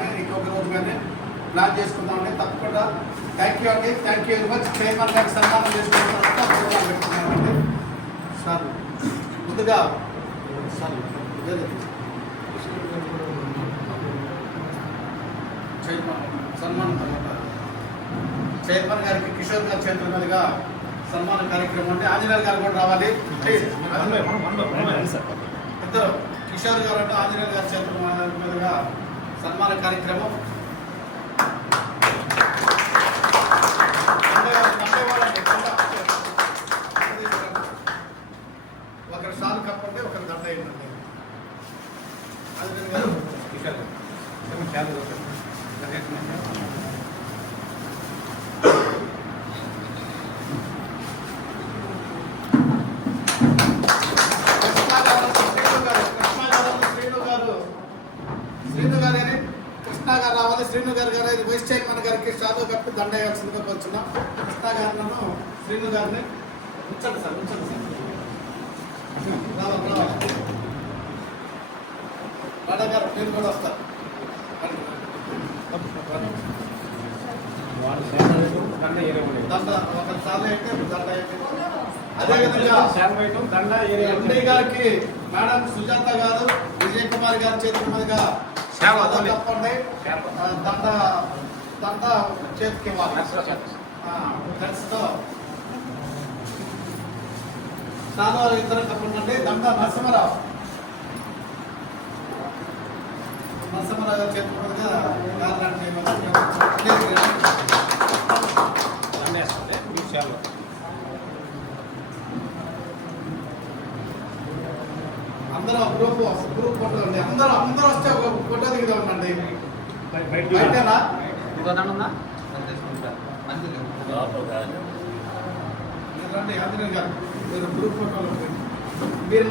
కానీ ఇంకొక రోజు కానీ ప్లాన్ చేసుకుందామండి. తప్పకుండా థ్యాంక్ యూ అండి. Thank you very much. Chairman గారికి సన్మానం చేసుకున్న తర్వాత ప్రోగ్రాం పెట్టుకున్నామండి. సార్ ముందుగా సార్ సన్మానం తర్వాత చైర్మన్ గారికి కిషోర్ గారి చేతుల మీదుగా సన్మాన కార్యక్రమం అంటే ఆంజనేయులు గారు కూడా రావాలి. ఇద్దరు కిషోర్ గారు అంటే ఆంజనేయులు గారి చేతుల మీదుగా సన్మాన కార్యక్రమం. ఒకరు సాల్ కప్పండి, ఒకరు దండ అయిందండి. ఆంజనేయులు గారు కిషోర్ గారు కృష్ణ గారు రావాలి. శ్రీను గారు వైస్ చైర్మన్ గారికి షాదో కప్పి దండ వేయాల్సిందిగా కూర్చున్నాం. కృష్ణ గారిను శ్రీను గారిని ఉంచండి సార్, ఉంచండి సార్. రావాలి రాడా గారు మీరు కూడా వస్తారు. దండ ఒక సార్లు అయితే దండ అయితే అదేవిధంగా ఎండి గారికి మేడం సుజాత గారు, విజయ్ కుమార్ గారి చేతుల మీదుగా తప్పండి దండ దండ చేతికి ఇవ్వాలి. చాలా ఇద్దరు తప్పండి. దండ నరసింహరావు గారి చేతుల మీదుగా అందరూ గ్రూప్ ఫోటో అండి. అందరూ వస్తే ఒక ఫోటో దిగుతా ఉండండి. బయటనా రండి ఆంజనేయులు గారు, మీరు గ్రూప్ ఫోటోలు మీరు